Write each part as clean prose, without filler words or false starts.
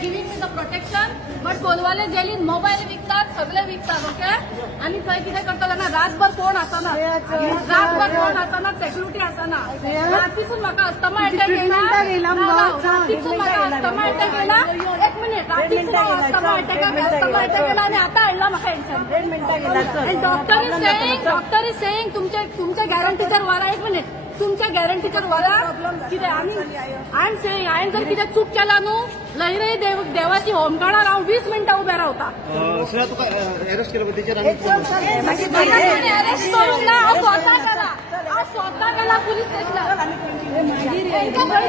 giving me the protection but कोलवाले जेलीन mobile विकतात सगळे विकतात ओके आणि थंय कितें करता ना रातभर कोण आसना सेक्युरिटी आसना रातीसून म्हाका अस्थमा अटॅक येयला रातीसून म्हाका अस्थमा अटॅक येयला एक मिनिट रातीसून अस्थमा अटॅक येयला आणि आता आयला म्हाका इन्शुरन्स डॉक्टर इज सेइंग तुमच्या गॅरंटीचेर व्हरा एक मिनिट तुमच्या गॅरंटीचेर व्हरा कितें आमी आय एम सेइंग हांवें जर कितें चूक केला न्हू लयरय देवाची होमगार्डार हांव 20 मिनटां उबें रावता अरेस्ट केलं स्वतः गेला पुलीस स्टेशनार हेंका भंय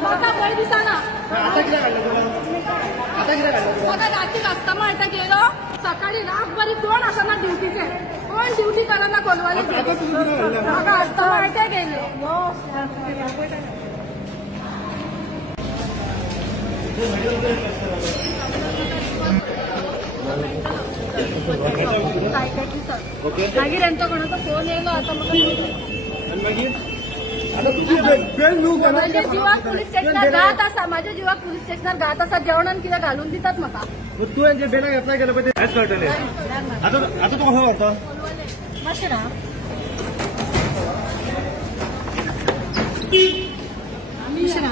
म्हाका भंय दिसना म्हाका रातीक अस्थमा अटॅक येयलो सकाळी रातभर 2 आसना ड्युटीचे कोण ड्युटी करना कोलवाले म्हाका अस्थमा अटॅक येयलो मागीर यांचा कोणाचा फोन येयलो आता माझ्या जीवाक पुलीस स्टेशनार घात आसा माझ्या जीवाक पुलीस स्टेशनार घात आसा जेवणान कितें घालून दितात म्हाका तू यांच्या बेनाक एप्लाय केलं पाहिजे हेच कळटलें आता तू कसं व्हरता मातशें ना मातशें ना